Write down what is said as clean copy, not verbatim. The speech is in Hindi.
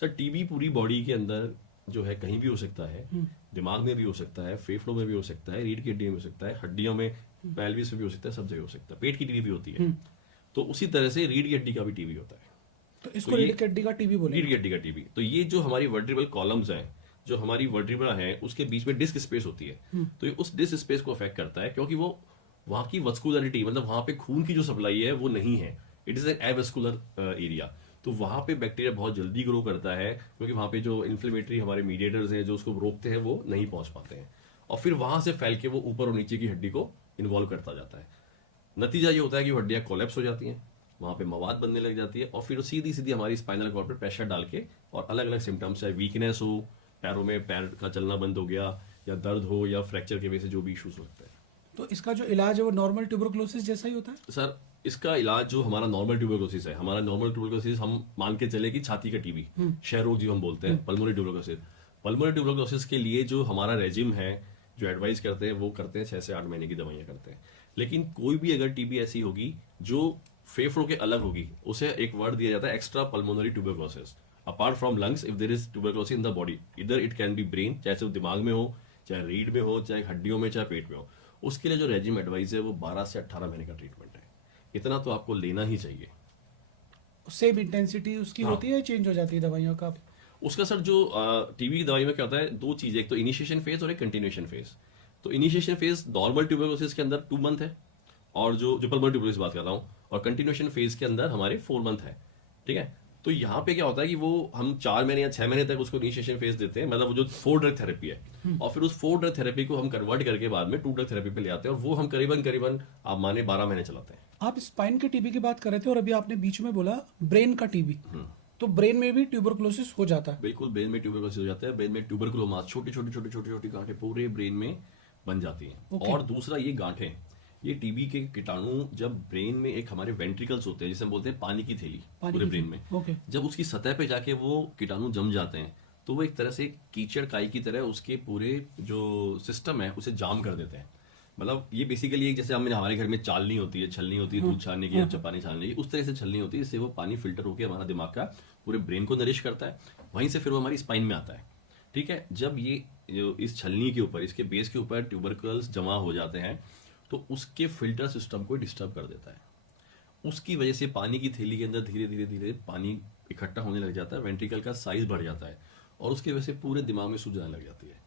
सर टीबी पूरी बॉडी के अंदर जो है कहीं भी हो सकता है, दिमाग में भी हो सकता है, फेफड़ों में भी हो सकता है, रीढ़ की हड्डियों में हो सकता है, हड्डियों में, पेल्विस में भी हो सकता है, सब जगह हो सकता है। पेट की टीबी भी होती है। तो उसी तरह से रीढ़ की हड्डी का भी टीबी होता है। तो तो इसको ये रीढ़ की हड्डी का टीबी रीढ़ बोलेंगे। की हड्डी का टीबी, तो ये जो हमारी वर्टिब्रल कॉलम्स हैं, जो हमारी वर्टिब्रा है, उसके बीच में डिस्क स्पेस होती है। तो ये उस डिस्क स्पेस को अफेक्ट करता है, क्योंकि वो वहां की वस्कुलरिटी, मतलब वहां पे खून की जो सप्लाई है वो नहीं है। It is an avascular area. तो वहां पे बैक्टीरिया बहुत जल्दी ग्रो करता है, क्योंकि वहां पे जो इन्फ्लेमेटरी हमारे मीडिएटर्स हैं जो उसको रोकते हैं वो नहीं पहुंच पाते हैं, और फिर वहां से फैल के वो ऊपर और नीचे की हड्डी को इन्वॉल्व करता जाता है। नतीजा ये होता है कि वो हड्डियां कोलेप्स हो जाती हैं, वहां पे मवाद बनने लग जाती है, और फिर सीधी सीधी हमारी स्पाइनल कॉर्ड पर प्रेशर डाल के, और अलग अलग सिम्टम्स, चाहे वीकनेस हो, पैरों में पैर का चलना बंद हो गया, या दर्द हो, या फ्रैक्चर की वजह से जो भी इशूज हो सकते हैं। तो इसका जो इलाज है वो नॉर्मल ट्यूबरकुलोसिस जैसा ही होता है। सर इसका इलाज जो हमारा नॉर्मल ट्यूबरकुलोसिस है, हमारा नॉर्मल ट्यूबरकुलोसिस हम मान के चले कि छाती का टीबी, क्षय रोग जो हम बोलते हैं, पल्मोनरी ट्यूबरकुलोसिस। पल्मोनरी ट्यूबरकुलोसिस के लिए जो हमारा रेजिम है, जो एडवाइस करते हैं, वो करते हैं 6 से 8 महीने की दवाइयां करते हैं। लेकिन कोई भी अगर टीबी ऐसी होगी जो फेफड़ों के अलग होगी, उसे एक वर्ड दिया जाता है extra pulmonary tuberculosis. Apart from lungs, if there is tuberculosis in the body, इधर इट कैन बी ब्रेन, चाहे वो दिमाग में हो, चाहे रीढ़ में हो, चाहे हड्डियों में, चाहे पेट में हो, उसके लिए जो रेजिम एडवाइस है वो 12 से 18 महीने का ट्रीटमेंट है। इतना तो आपको लेना ही चाहिए। सेम इंटेंसिटी उसकी हाँ। होती है, चेंज हो जाती है दवाइयों का। उसका सर जो टीबी की दवाई में क्या होता है, दो चीजें, एक तो इनिशिएशन फेज और एक कंटिन्यूएशन फेज। तो इनिशिएशन फेज नॉर्मल ट्यूबरकुलोसिस के अंदर 2 मंथ है, और जो जो पल्मोनरी ट्यूबरकुलोसिस बात कर रहा हूँ, और कंटिन्यूएशन फेज के अंदर हमारे 4 मंथ है। ठीक है। तो यहाँ पे क्या होता है कि वो हम 4 महीने या 6 महीने तक उसको इनिशिएशन फेज देते हैं, मतलब वो जो 4 ड्रग थेरेपी है, और फिर उस 4 ड्रग थेरेपी को हम कन्वर्ट करके बाद में 2 ड्रग थेरेपी पे ले आते हैं, और वो हम करीबन करीबन आप माने 12 महीने चलाते हैं। आप स्पाइन के टीबी की बात कर रहे थे और अभी आपने बीच में बोला ब्रेन का टीबी। तो ब्रेन में भी ट्यूबरकुलोसिस हो जाता है। बिल्कुल, ब्रेन में ट्यूबरकुलोसिस हो जाता है। ब्रेन में ट्यूबरकुलोमास, छोटी छोटी छोटी छोटी छोटी गांठें पूरे ब्रेन में बन जाती हैं। Okay. और दूसरा, ये गांठें, ये टीबी के कीटाणु जब ब्रेन में, एक हमारे वेंट्रिकल्स होते हैं जिसे हम बोलते हैं पानी की थैली पानी पूरे की ब्रेन थैली, में, okay. जब उसकी सतह पे जाके वो कीटाणु जम जाते हैं, तो वो एक तरह से कीचड़ काई की तरह उसके पूरे जो सिस्टम है उसे जाम कर देते हैं। मतलब ये बेसिकली एक, जैसे हमें हमारे घर में चालनी होती है, छलनी होती है दूध छानने की या पानी छानने की, उस तरह से छलनी होती है, जिससे वो पानी फिल्टर होकर हमारा दिमाग का पूरे ब्रेन को नरिश करता है। वहीं से फिर वो हमारी स्पाइन में आता है। ठीक है। जब ये जो इस छलनी के ऊपर, इसके बेस के ऊपर ट्यूबरकल्स जमा हो जाते हैं, तो उसके फिल्टर सिस्टम को डिस्टर्ब कर देता है। उसकी वजह से पानी की थैली के अंदर धीरे धीरे धीरे पानी इकट्ठा होने लग जाता है, वेंट्रिकल का साइज बढ़ जाता है, और उसकी वजह से पूरे दिमाग में सूजन आने लग जाती है।